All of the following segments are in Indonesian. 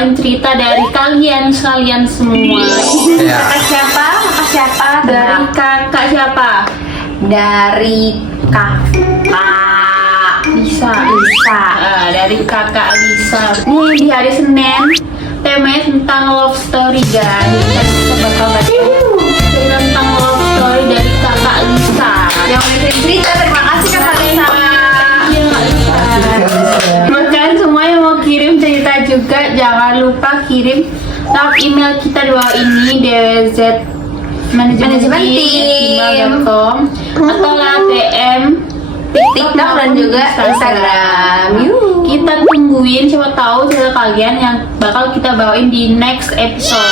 bawain cerita dari kalian sekalian semua. Ya. Kakak siapa? Dari kakak siapa? Dari kakak Lisa. Dari kakak Lisa. Ini di hari Senin. Temanya tentang love story guys. Kita bakal baca tentang love story dari kakak Lisa. yang udah kirim cerita. Terima kasih kakak Lisa. Iya Kak Lisa. Buat kalian semua yang mau kirim cerita juga, jangan lupa kirim lewat email kita di bawah ini dwz@manajementeam.com atau lewat DM TikTok dan juga Instagram. Yuk. Kita tungguin, siapa tahu cerita kalian yang bakal kita bawain di next episode.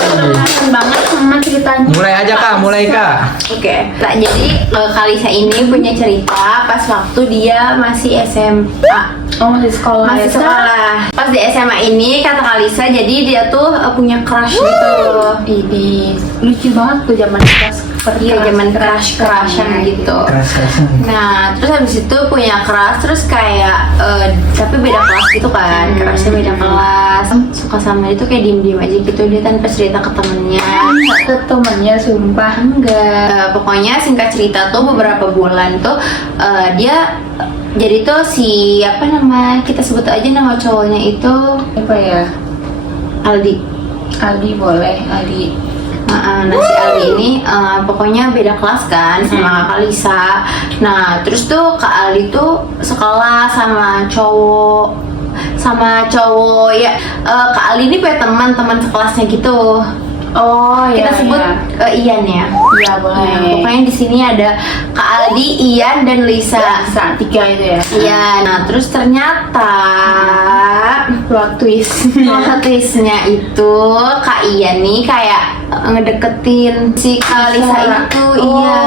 Kangen banget sama ceritanya. Mulai aja Kak, mulai Kak. Oke. Nah, jadi Kak Lisa ini punya cerita pas waktu dia masih SMA. Oh, masih sekolah. Masih ya, sekolah. Pas di SMA ini kata Kak Lisa, jadi dia tuh punya crush gitu. Ini lucu banget tuh zaman kelas. Iya, zaman crush-crushan gitu. Nah, terus habis itu punya crush, terus kayak tapi beda kelas gitu kan. Crushnya beda kelas. Suka sama dia tuh kayak diem-diem aja gitu, dia tanpa cerita ke temennya. Nggak ke temennya, sumpah enggak. Pokoknya singkat cerita tuh beberapa bulan tuh dia jadi tuh si apa nama, kita sebut aja nama cowoknya itu Apa ya? Aldi. Aldi boleh, Aldi. Nah si Aldi ini pokoknya beda kelas kan sama Kak Lisa. Nah terus tuh Kak Aldi tuh sekolah sama cowok ya. Kak Aldi ini punya teman sekelasnya gitu. Oh Kita sebut Ian ya. Iya boleh. Nah, pokoknya di sini ada Kak Aldi, Ian dan Lisa. Lisa, 3 itu ya. Iya, nah terus ternyata Plot twist. twistnya itu Kak Ian nih kayak ngedeketin si Kak Lisa itu. Oh. Iya,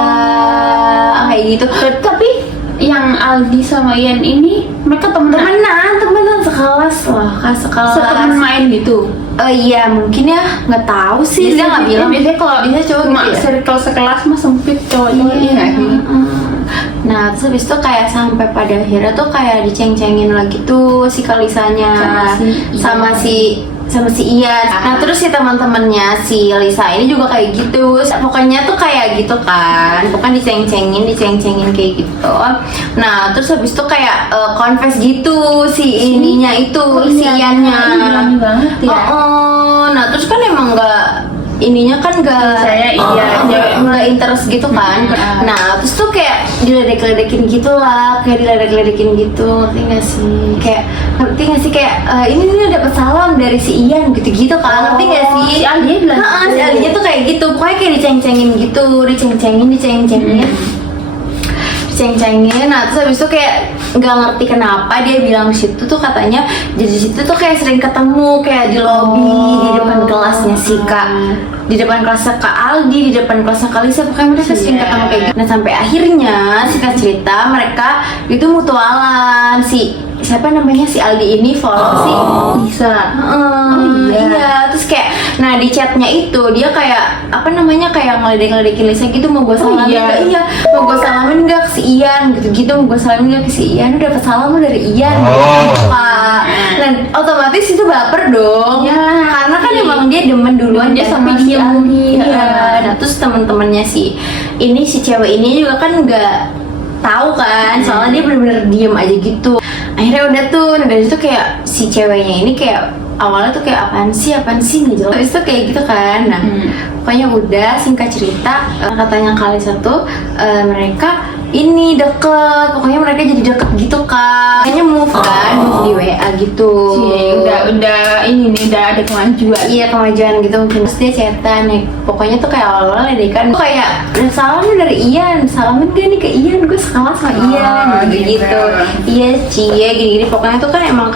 kayak gitu. Tapi yang Aldi sama Ian ini mereka temenan Temenan sekelas loh, Kak, sekelas. setemen main gitu. Iya mungkin ya, nggak tahu sih, dia nggak bilang. Biasanya kalau Dia cowok cuma gitu ya? circle sekelas mah sempit cowok-cowok Iya. nggak sih? Nah terus habis itu kayak sampai pada akhirnya tuh kayak diceng-cengin lagi tuh si Kalisanya sama si Ian. Nah terus si teman-temannya si Lisa ini juga kayak gitu. Pokoknya tuh kayak gitu kan. Pokoknya diceng-cengin kayak gitu. Nah terus habis itu kayak confess gitu si ininya itu, si Iannya. Berani banget ya. Nah terus kan emang ininya kan Saya iya, nggak interest gitu kan. Nah terus tuh kayak diledek-ledekin gitu lah, ngerti nggak sih? Ngerti nggak sih kayak ini nih dapet salam dari si Ian gitu kan, ngerti nggak sih? Si Aldi bilang si Aldinya tuh kayak gitu, pokoknya kayak diceng-cengin gitu, diceng-cengin. Nah terus habis itu kayak nggak ngerti kenapa dia bilang di situ tuh katanya jadi di situ tuh kayak sering ketemu kayak di lobi di depan kelasnya si Kak, di depan kelasnya Kak Aldi, di depan kelasnya Kak Lisa, pokoknya mereka sering ketemu kayak gitu. Nah sampai akhirnya singkat cerita mereka itu mutualan. Siapa namanya si Aldi ini follow si Lisa. Iya. Terus kayak nah di chatnya itu dia kayak apa namanya kayak ngeledek-ledekin Lisa gitu, mau gue salamin nggak? Iya, mau gue salamin nggak ke si Ian gitu mau gue salamin nggak ke si Ian, udah dapet salam lu dari Ian gitu Kak. Dan otomatis itu baper dong ya, karena kan emang dia demen duluan Dia sama sampai si diem. Aldi. Iya. Nah terus teman-temannya si cewek ini juga kan nggak tahu kan, soalnya dia bener-bener diem aja gitu. Akhirnya udah tuh, nah dari situ kayak si ceweknya ini kayak awalnya tuh kayak apaan sih nggak jelas. Terus tuh kayak gitu kan. Nah pokoknya udah singkat cerita katanya kali satu mereka ini deket, pokoknya mereka jadi deket gitu kan. Kayaknya move di WA gitu. Udah ini nih udah ada kemajuan. Iya kemajuan gitu mungkin. Terus dia chatan nih, pokoknya tuh kayak awal-awal ledekan. Kayak salamnya dari Ian, salamin gak nih ke Ian, gue sekelas sama Ian gitu. Iya cie gini-gini. Pokoknya tuh kan emang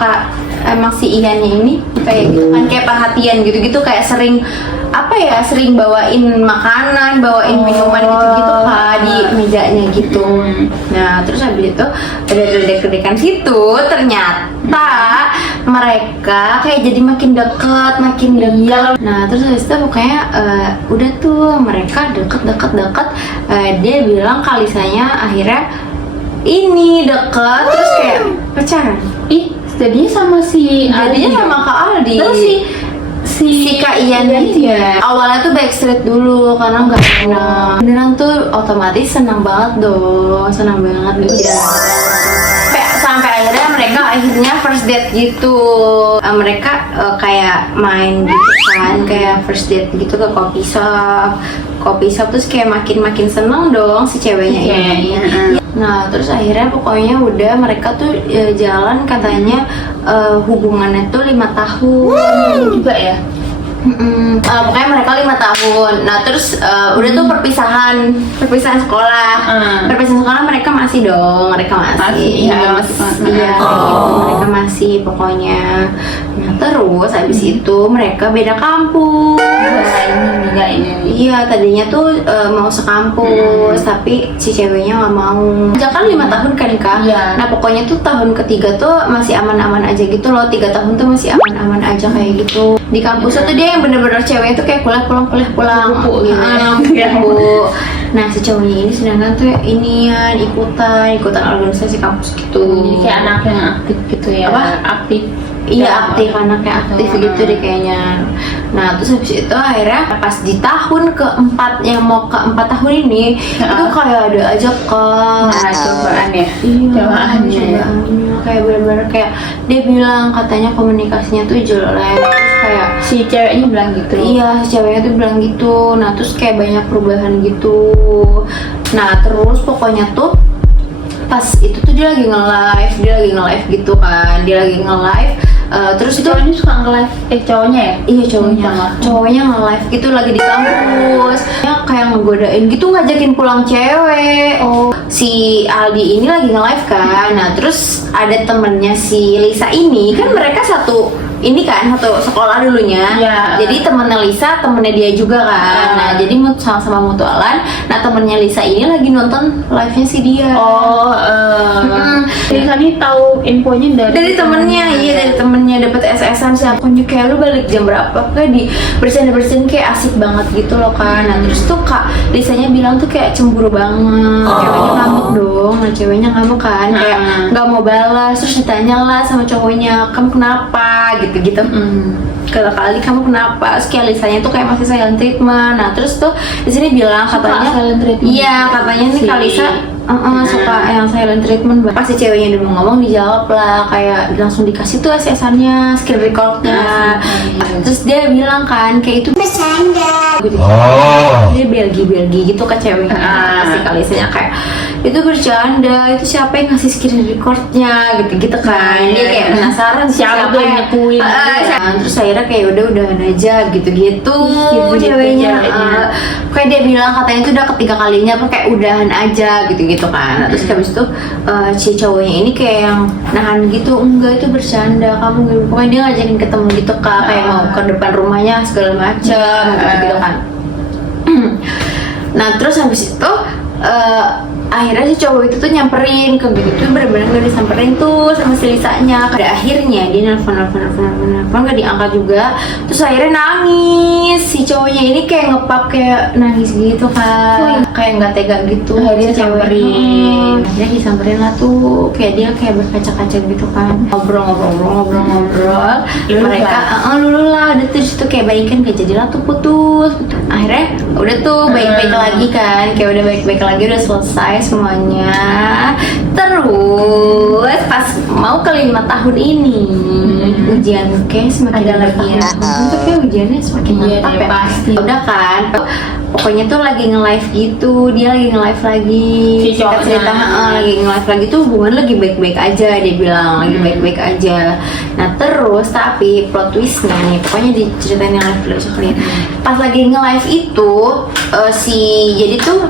si Iannya ini kayak gitu kan, kayak perhatian gitu-gitu, kayak sering bawain makanan, bawain minuman gitu-gitu Kak di mejanya gitu. Nah terus habis itu ada ledek-ledekan situ, ternyata mereka kayak jadi makin deket. Nah terus habis itu pokoknya udah tuh mereka deket. Dia bilang Kalisanya akhirnya ini deket terus kayak pacaran. Ih, jadinya sama si Jadinya sama Kak Aldi. Terus si Kak Ian itu ya. Awalnya tuh backstreet dulu karena nggak enak. Beneran tuh otomatis senang banget dong, senang banget gitu. Sampai akhirnya mereka first date gitu. Mereka kayak main gitu kan, kayak first date gitu ke coffee shop terus kayak makin seneng dong si ceweknya ini. Nah terus akhirnya pokoknya udah mereka tuh jalan katanya hubungannya tuh 5 tahun juga ya. Pokoknya mereka 5 tahun. Nah terus udah tuh perpisahan sekolah. Perpisahan sekolah mereka masih dong, mereka masih mereka masih pokoknya. Nah terus habis itu mereka beda kampus. Iya tadinya tuh mau sekampus tapi si ceweknya nggak mau. Sejak kan 5 tahun kan Kak. Nah pokoknya tuh tahun ketiga tuh masih aman-aman aja gitu loh. 3 tahun tuh masih aman-aman aja kayak gitu. Di kampusnya tuh dia yang bener-bener cewek itu kayak kuliah pulang gitu. Nah si cowoknya ini sedangkan tuh ikutan organisasi kampus gitu. Jadi kayak anak yang aktif gitu ya. Apa? Aktif. Iya aktif, anaknya aktif gitu deh kayaknya. Nah terus habis itu akhirnya pas di tahun keempat yang mau ke 4 tahun ini itu kayak ada aja Kak. Nah cobaan ya. Cobaannya kayak bener-bener kayak dia bilang katanya komunikasinya tuh jelek. Terus kayak Si ceweknya bilang gitu. iya si ceweknya tuh bilang gitu. Nah terus kayak banyak perubahan gitu. Nah terus pokoknya tuh pas itu tuh dia lagi nge-live gitu kan. Dia lagi nge-live terus itu Cowoknya suka nge-live cowoknya ya? iya cowoknya nge-live gitu lagi di kampus. Dia kayak ngegodain gitu, ngajakin pulang cewek. Si Aldi ini lagi nge-live kan. Nah terus ada temennya si Lisa ini kan mereka satu sekolah dulunya. Jadi temennya Lisa, temennya dia juga kan. Nah jadi sama-sama mutualan. Nah temennya Lisa ini lagi nonton live-nya si dia. Lisa ini tahu infonya dari temennya, dari temennya dapat SS-an siapa kayak lu balik jam berapa kayak di bersihin kayak asik banget gitu loh kan. Nah terus tuh Kak Lisanya bilang tuh kayak cemburu banget. Ceweknya ngamuk dong. Nah ceweknya ngamuk kan kayak nggak mau balas. Terus ditanya lah sama cowoknya, kamu kenapa gitu. Kalau kali kamu kenapa? Terus kayak Lisanya tuh kayak masih silent treatment. Nah terus tuh di sini bilang katanya iya katanya nih Kak Lisa suka yang silent treatment. Pas si ceweknya udah mau ngomong dijawab lah kayak langsung dikasih tuh SS-annya, screen recordnya. Terus dia bilang kan kayak itu bercanda gitu. Dia belgi gitu ke ceweknya. Si Kak Lisanya kayak itu bercanda, itu siapa yang ngasih screen recordnya gitu kan. Dia kayak penasaran siapa yang nyepuin. Terus akhirnya kayak udahan aja gitu ceweknya. Kayak dia bilang katanya itu udah ketiga kalinya apa kayak udahan aja gitu kan. Nah, terus habis itu si cowoknya ini kayak yang nahan gitu, enggak itu bercanda kamu gitu. Pokoknya dia ngajakin ketemu gitu Kak, kayak mau ke depan rumahnya segala macam gitu kan. Nah terus habis itu akhirnya si cowok itu tuh nyamperin ke gitu, bener-bener gak disamperin tuh sama si Lisanya. Pada akhirnya dia nelfon gak diangkat juga. Terus akhirnya nangis. Si cowoknya ini kayak ngepap kayak nangis gitu kan, kayak nggak tega gitu. Akhirnya disamperin. Akhirnya disamperin lah tuh, kayak dia kayak berkaca-kaca gitu kan. Ngobrol. Mereka lulu lah udah tuh situ kayak baikan kayak jadilah tuh putus. Akhirnya udah tuh baik-baik lagi kan, kayak udah baik-baik lagi, udah selesai semuanya. Terus pas mau ke 5 tahun ini ujian kayak semakin ada lagi ya. Untuk kayak ujiannya semakin mantap ya. Pasti. Udah kan. Pokoknya tuh lagi nge-live gitu, dia lagi nge-live lagi. Cerita lagi nge-live lagi tuh hubungan lagi baik-baik aja, dia bilang lagi baik-baik aja. Nah terus tapi plot twistnya nih, pokoknya diceritain yang live dulu sekalian. Pas lagi nge-live itu jadi tuh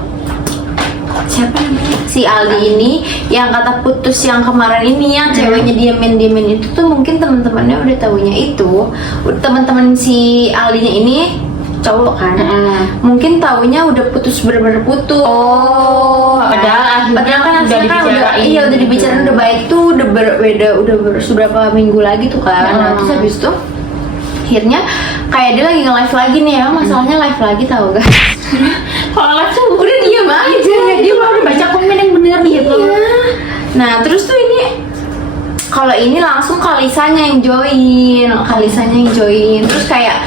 siapa namanya? Si Aldi ini yang kata putus yang kemarin ini yang ceweknya diemin itu tuh mungkin teman-temannya udah tahunya itu. Teman-teman si Aldinya ini cowok kan, mungkin taunya udah putus bener-bener putus. Padahal kan hasilnya kan udah dibicarain udah baik tuh, udah berapa minggu lagi tuh kan. Nah, terus habis itu akhirnya kayak dia lagi nge-live lagi nih ya, masalahnya live lagi tau gak? Kalau live tuh udah diem aja, dia baru baca komen yang bener gitu. Kalau ini langsung Kalisanya yang join, terus kayak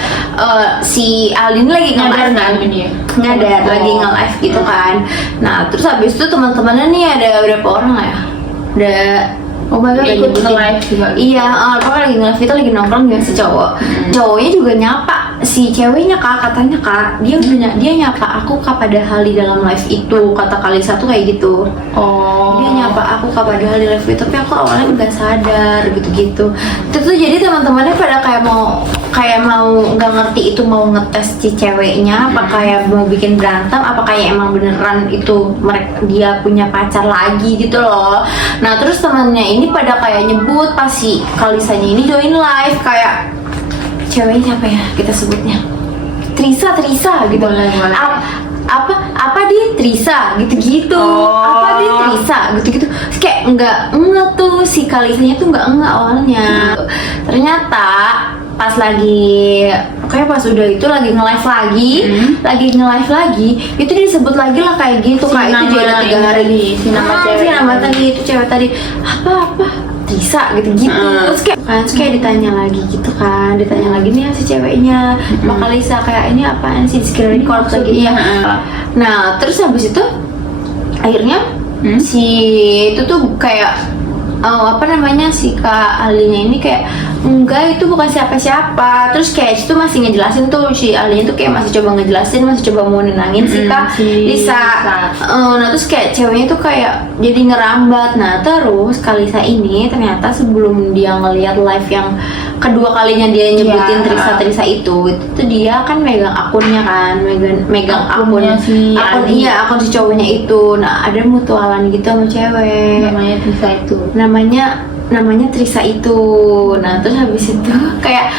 si Aldin lagi Nyadar nge-live nggak kan? ini ya? Nyadar, lagi nge-live gitu kan. Nah terus habis itu teman-temannya nih ada berapa orang ya? Ada Oh my god, Gak ikut nyebutin. nge-live juga. Iya, pokoknya lagi nge-live itu lagi nongkrong dengan si cowok. Cowoknya juga nyapa si ceweknya kak, katanya kak dia nyapa aku kak padahal di dalam live itu, kata Kalisa tuh kayak gitu. Oh. Dia nyapa aku kak padahal di live itu, tapi aku awalnya nggak sadar gitu-gitu. Itu tuh jadi teman-temannya pada kayak mau nggak ngerti itu mau ngetes si ceweknya apa kayak mau bikin berantem apa kayak emang beneran itu dia punya pacar lagi gitu loh. Nah terus temannya ini pada kayak nyebut pas si Kalisanya ini join live, kayak ceweknya siapa ya kita sebutnya, Trisa gitu. Boleh. Apa di Trisa gitu-gitu. Oh. Apa di Trisa gitu-gitu. Terus kayak enggak tuh si Kalisanya tuh enggak awalnya. Ternyata pas lagi kayak pas udah itu lagi nge-live lagi itu disebut lagi lah kayak gitu Si kak, itu nama dia ada 3 hari ini, si nama cewek si nama tadi. tadi itu cewek tadi apa Trisa gitu-gitu. Terus kayak ditanya lagi gitu kan, ditanya lagi nih si ceweknya Mbak Kalisa kayak ini apaan sih screen record lagi ya. Nah terus habis itu akhirnya si itu tuh kayak apa namanya si Kak Alinya ini kayak enggak itu bukan siapa-siapa. Terus kayak itu masih ngejelasin tuh si Alinya tuh kayak masih coba ngejelasin, masih coba mau nenangin si Kak Lisa. Nah terus kayak ceweknya tuh kayak jadi ngerambat. Nah terus Kalisa ini ternyata sebelum dia ngeliat live yang kedua kalinya dia nyebutin Trisa itu tuh dia kan megang akunnya kan, megang Akunnya si Aldi. akun si cowoknya itu. Nah ada mutualan gitu sama cewek Namanya Trisa itu. namanya Trisa itu. Nah terus habis itu kayak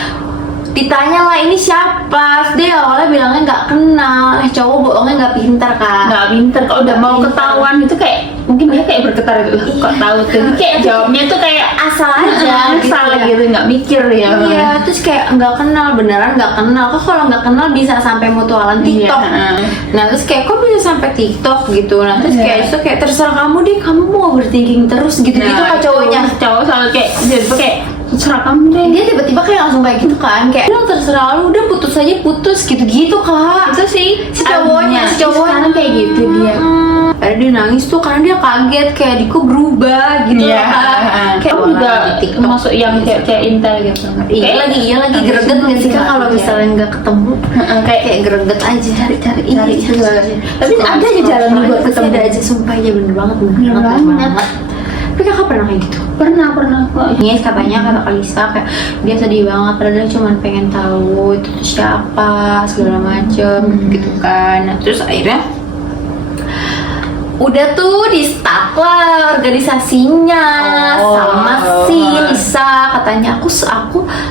ditanya lah ini siapa. Terus dia awalnya bilangnya nggak kenal. Cowok bohongnya nggak pintar kak. Nggak pinter, kalau udah mau ketahuan itu kayak mungkin dia kayak bergetar gitu. Kok tahu tuh? Kayak jawabnya tuh kayak asal aja salah ya. gitu, nggak mikir ya. Iya, terus kayak nggak kenal, beneran nggak kenal. Kok kalau nggak kenal bisa sampai mutualan TikTok? Iya. Nah terus kayak kok bisa sampai TikTok gitu. Nah terus kayak itu kayak terserah kamu deh, kamu mau overthinking terus gitu-gitu Nah, kak cowoknya. Cowok selalu kayak dia tuh kayak terserah kamu deh. Dia tiba-tiba kayak langsung kayak gitu kan, kayak udah terserah lu, udah putus aja putus gitu-gitu kak. Itu sih Si cowoknya sekarang kayak gitu dia. Karena dia nangis tuh karena dia kaget kayak Diko berubah gitu Iya. loh kak. Kayak Kamu juga di TikTok. termasuk yang cewek intel gitu. Iya lagi greget nggak sih kak kalau misalnya nggak ketemu kayak greget aja cari Tapi ada aja jalan nih buat ketemu. ada aja sumpah aja bener banget Bener banget. tapi kakak pernah kayak gitu? Pernah kok. Yes, katanya kata Kalisa kayak dia sedih banget padahal cuma pengen tahu itu tuh siapa segala macem gitu kan. Nah, terus akhirnya udah tuh di start lah organisasinya sama si Lisa. Katanya aku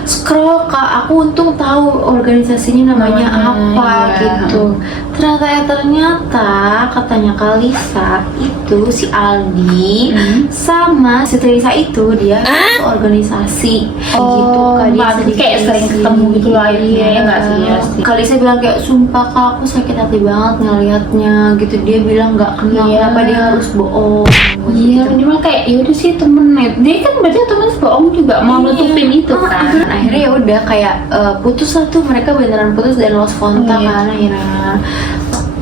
scroll kak, aku untung tahu organisasinya namanya apa gitu. Ternyata katanya Kalisa itu si Aldi sama si Teresa itu dia satu organisasi gitu kak. Dia berarti kayak sering ketemu gitu lah akhirnya, ya nggak sih? Pasti. Kalisa bilang kayak sumpah kak aku sakit hati banget ngelihatnya gitu. Dia bilang nggak kenal kenapa dia harus bohong. Iya, minimal kayak ya udah sih temen net. Dia kan berarti temen bohong juga mau nutupin itu kan. Akhirnya ya udah kayak putus lah tuh, mereka beneran putus dan lost kontak kan akhirnya.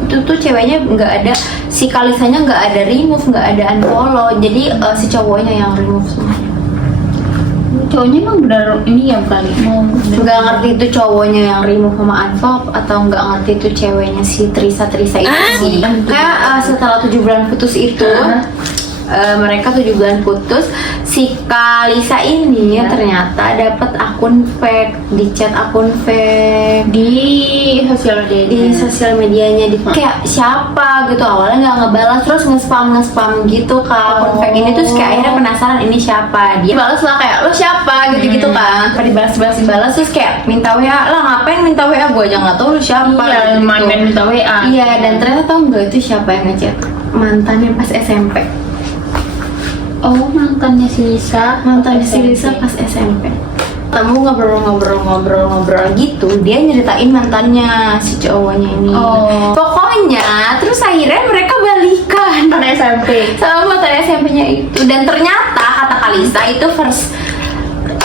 Itu tuh ceweknya nggak ada, si Kalisanya nggak ada remove, nggak ada unfollow, jadi si cowoknya yang remove semuanya. Cowoknya emang benar ini ya kali mau Nggak ngerti itu cowoknya yang remove sama unfollow atau nggak ngerti itu ceweknya si Trisa itu sih. Kayak setelah 7 bulan putus itu mereka 7 bulan putus, si Kalisa ini ternyata dapat akun fake, di chat akun fake di sosial media. di sosial medianya, di kayak siapa gitu. Awalnya nggak ngebalas, terus nge-spam gitu kak akun fake ini. Terus kayak akhirnya penasaran ini siapa, dia balas lah kayak lo siapa gitu kan. Pada dibalas terus kayak minta WA lah, ngapain minta WA, gue aja nggak tahu lo siapa. Iya, gitu. main minta WA. Iya, dan ternyata tau nggak itu siapa yang ngechat, mantannya pas SMP. Oh, mantannya si Lisa. Mantannya si Lisa pas SMP. Kamu ngobrol gitu, dia nyeritain mantannya si cowoknya ini. Oh. Pokoknya terus akhirnya mereka balikan Mantan SMP. sama mantan SMP-nya itu. Dan ternyata kata Kalisa itu first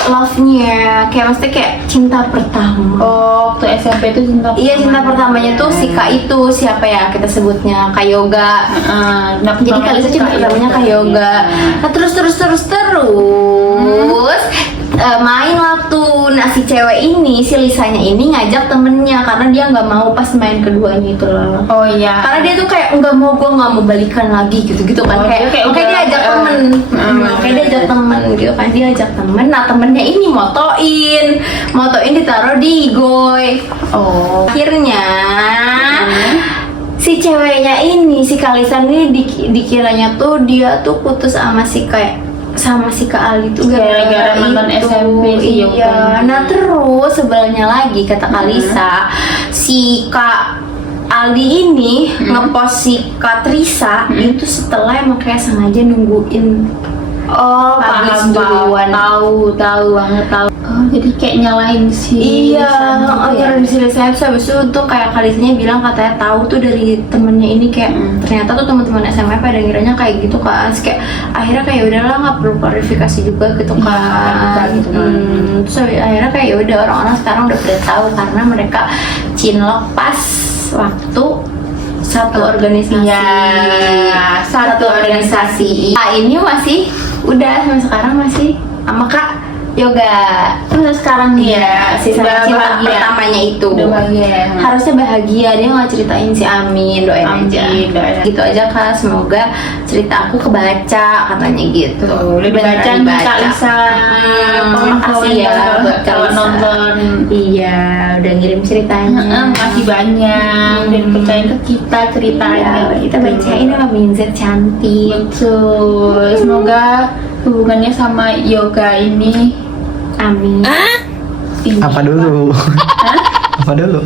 love-nya, kayak maksudnya kayak cinta pertama. Oh, waktu SMP itu cinta pertama. Iya, cinta pertamanya tuh si Kak itu, siapa ya kita sebutnya, Kak Yoga. Jadi Kalisa cinta pertamanya Kak Yoga. Nah, terus main lah tuh. Nah, si cewek ini, si Lisanya ini ngajak temennya karena dia nggak mau pas main keduanya itu loh. Oh iya. Karena dia tuh kayak gue nggak mau balikan lagi gitu kan. Oh, kayak makanya dia ajak temen. Makanya dia ajak temen gitu kan. Dia ajak temen. Nah, temennya ini motoin ditaruh di Goy. Oh. Akhirnya si ceweknya ini, si Kalisan ini dikiranya tuh dia tuh putus sama si Kak Ali tuh Gara-gara mantan SMP si Yoga. Iya. Nah, terus sebelahnya lagi kata Kalisa, si Kak Ali ini ngepost si Kak Trisa itu setelah emang kayak sengaja nungguin. Oh, Publish paham duluan. tahu banget tahu. Oh, jadi kayak nyalahin si Iya, Lisa gitu ya? karena di sini habis itu tuh kayak Kalisanya bilang katanya tahu tuh dari temennya ini kayak ternyata tuh teman-teman SMA pada ngiranya kayak gitu kan. Terus kayak akhirnya kayak udahlah nggak perlu klarifikasi juga gitu kan. gitu. Terus akhirnya kayak ya udah orang-orang sekarang udah pada tahu karena mereka cinlok pas waktu satu organisasi. Iya, satu organisasi. Nah, ini masih udah sampai sekarang masih sama Kak Yoga. Terus sekarang nih ya, Si udah cinta bahagia. pertamanya itu. Udah bahagia. Harusnya bahagia, dia nggak ceritain si Amin, doain Amin, aja. doain. Gitu aja Kak, semoga cerita aku kebaca katanya gitu. Tuh, udah Beneran dibaca nih Kak Lisa. Makasih ya buat Kak kalau Lisa. nonton. Iya, udah ngirim ceritanya. Makasih banyak dan percaya ke kita ceritanya. Iya, kita bacain sama Minzer cantik. Betul. Semoga hubungannya sama Yoga ini. Amin. Ini. Apa dulu? Apa dulu?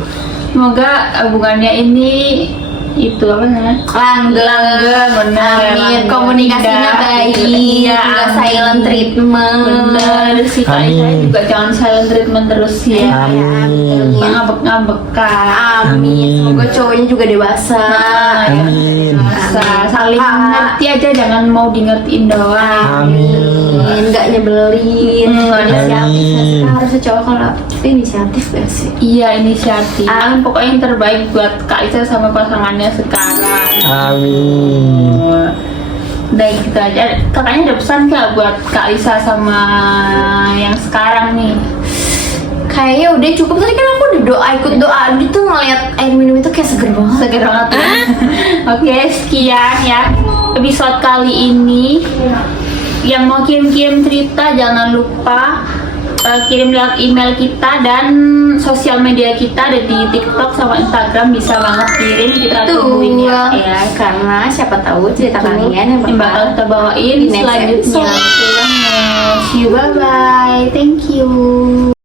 Semoga hubungannya ini itu apa namanya? Langgeng, benar. Amin. Komunikasinya Indah. baik, Iya, nggak amin. silent treatment. Bener sih Kak Lisa Amin. juga jangan silent treatment terus ya. Amin. Ngambek-ngambek Kak. Amin. Semoga cowoknya juga dewasa. Amin. Saling ngerti aja, jangan mau di ngertiin doang. Amin. Nggak nyebelin. Nggak Inisiatif. Amin. Harusnya cowok kalau itu inisiatif gak sih? Iya, inisiatif. Pokoknya yang terbaik buat Kak Lisa sama pasangannya sekarang. Amin. Udah gitu aja. Kakaknya ada pesan gak buat Kak Lisa sama yang sekarang nih? Kayaknya udah cukup. Tadi kan aku udah ikut doa gitu, ngeliat air minum itu kayak seger banget. Seger banget ya. Oke, sekian ya episode kali ini. Yang mau kirim-kirim cerita jangan lupa kirim lewat email kita dan sosial media kita ada di TikTok sama Instagram, bisa banget kirim, kita tungguin ya. Karena siapa tahu cerita kalian yang bakal kita bawain next selanjutnya. episode. See you, bye bye, thank you.